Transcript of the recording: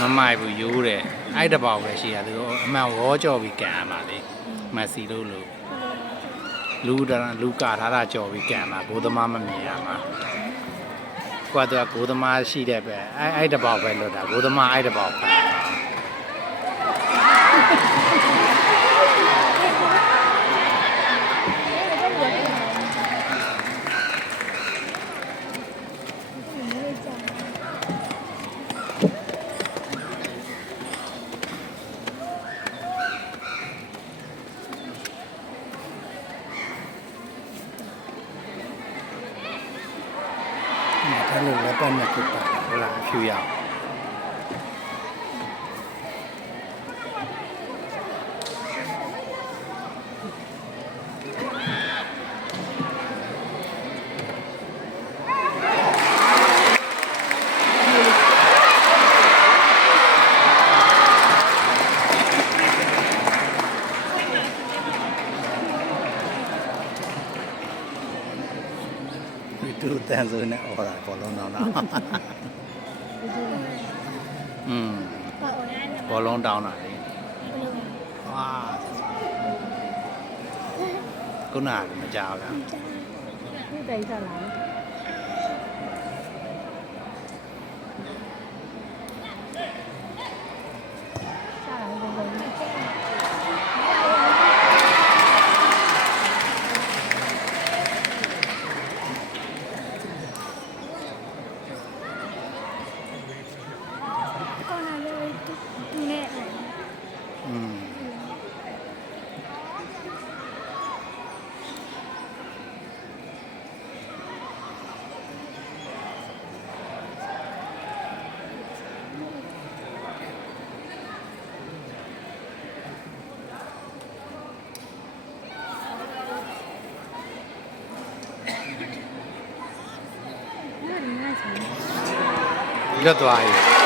မမိုက်ဘူးရိုးတယ်အဲ့တပေါက်ပဲရှိရသူအမှန်ရောကြော်ပြီးကန်ရမှာလေမက်ဆီလို့လူကာထားတာကြော်ပြီးကန်မှာဘိုးသမားမမြင်ရမှာကွာသူကဘိုးသမားရှိတဲ့ပဲအဲ့တပေါက်ပဲလွတ်တာဘိုးသမားအဲ့တပေါက်ပဲအဲ့လိုလက်ပတ်နဲ့ဖြစ်တာဟလာအဖြူရအောင်တူတန်ဆိုနေဟောတာဘောလုံးတောင်းတာဘောလုံးတောင်းတာလေဟာခုနကမကြောက်လားဒီတိုင်းစားလာလွတ်သွားပြီ